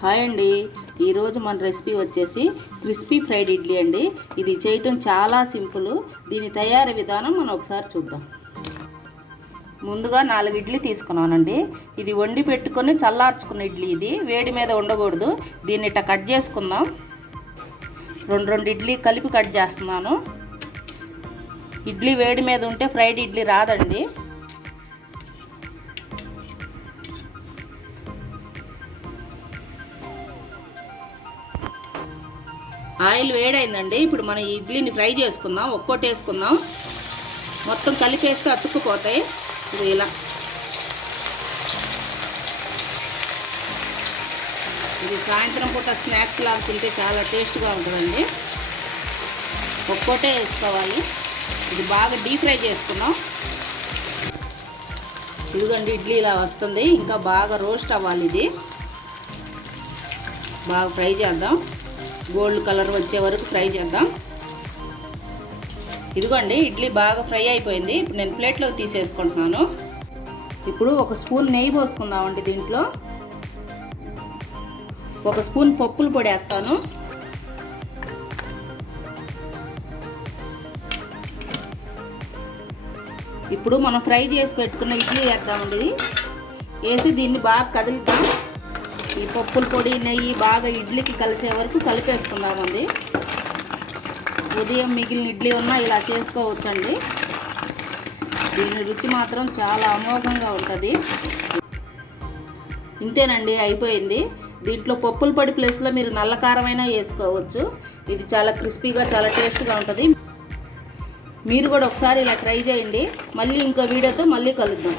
Hi అండి. ఈరోజు మన రెసిపీ వచ్చేసి క్రిస్పీ ఫ్రైడ్ ఇడ్లీ అండి. ఇది చేయటం చాలా సింపుల్. దీని తయారీ విధానం మనం ఒకసారి చూద్దాం. ముందుగా నాలుగు ఇడ్లీ తీసుకున్నానండి. ఇది వండి పెట్టుకొని చల్లార్చుకున్న ఇడ్లీ ఇది. వేడి మీద ఉండకూడదు. దీన్ని ఇట్లా కట్ చేసుకుందాం. రెండు రెండు ఇడ్లీ కలిపి కట్ చేస్తున్నాను. ఇడ్లీ వేడి మీద ఉంటే ఫ్రైడ్ ఇడ్లీ రాదండి. ఆయిల్ వేడైందండి. ఇప్పుడు మనం ఇడ్లీని ఫ్రై చేసుకుందాం. ఒక్కోటి వేసుకుందాం. మొత్తం కలిపేస్తే అతుక్కుపోతాయి. ఇది ఇలా. ఇది సాయంత్రం పూట స్నాక్స్ లాగా తింటే చాలా టేస్ట్గా ఉంటుందండి. ఒక్కోటే వేసుకోవాలి. ఇది బాగా డీప్ ఫ్రై చేసుకున్నాం ఇదిగండి ఇడ్లీ ఇలా వస్తుంది. ఇంకా బాగా రోస్ట్ అవ్వాలి ఇది. బాగా ఫ్రై చేద్దాం. గోల్డ్ కలర్ వచ్చే వరకు ఫ్రై చేద్దాం. ఇదిగోండి ఇడ్లీ బాగా ఫ్రై అయిపోయింది. ఇప్పుడు నేను ప్లేట్లోకి తీసేసుకుంటున్నాను. ఇప్పుడు ఒక స్పూన్ నెయ్యి పోసుకుందామండి దీంట్లో. ఒక స్పూన్ పప్పులు పొడి వేస్తాను. ఇప్పుడు మనం ఫ్రై చేసి పెట్టుకున్న ఇడ్లీ వేద్దామండి. వేసి దీన్ని బాగా కదులుతాం. ఈ పప్పుల పొడి నెయ్యి బాగా ఇడ్లీకి కలిసే వరకు కలిపేసుకుందామండి. ఉదయం మిగిలిన ఇడ్లీ ఉన్నా ఇలా చేసుకోవచ్చండి. దీని రుచి మాత్రం చాలా అమోఘంగా ఉంటుంది. ఇంతేనండి అయిపోయింది. దీంట్లో పప్పుల పొడి ప్లేస్లో మీరు నల్లకారమైనా వేసుకోవచ్చు. ఇది చాలా క్రిస్పీగా చాలా టేస్ట్గా ఉంటుంది. మీరు కూడా ఒకసారి ఇలా ట్రై చేయండి. మళ్ళీ ఇంకో వీడియోతో మళ్ళీ కలుద్దాం.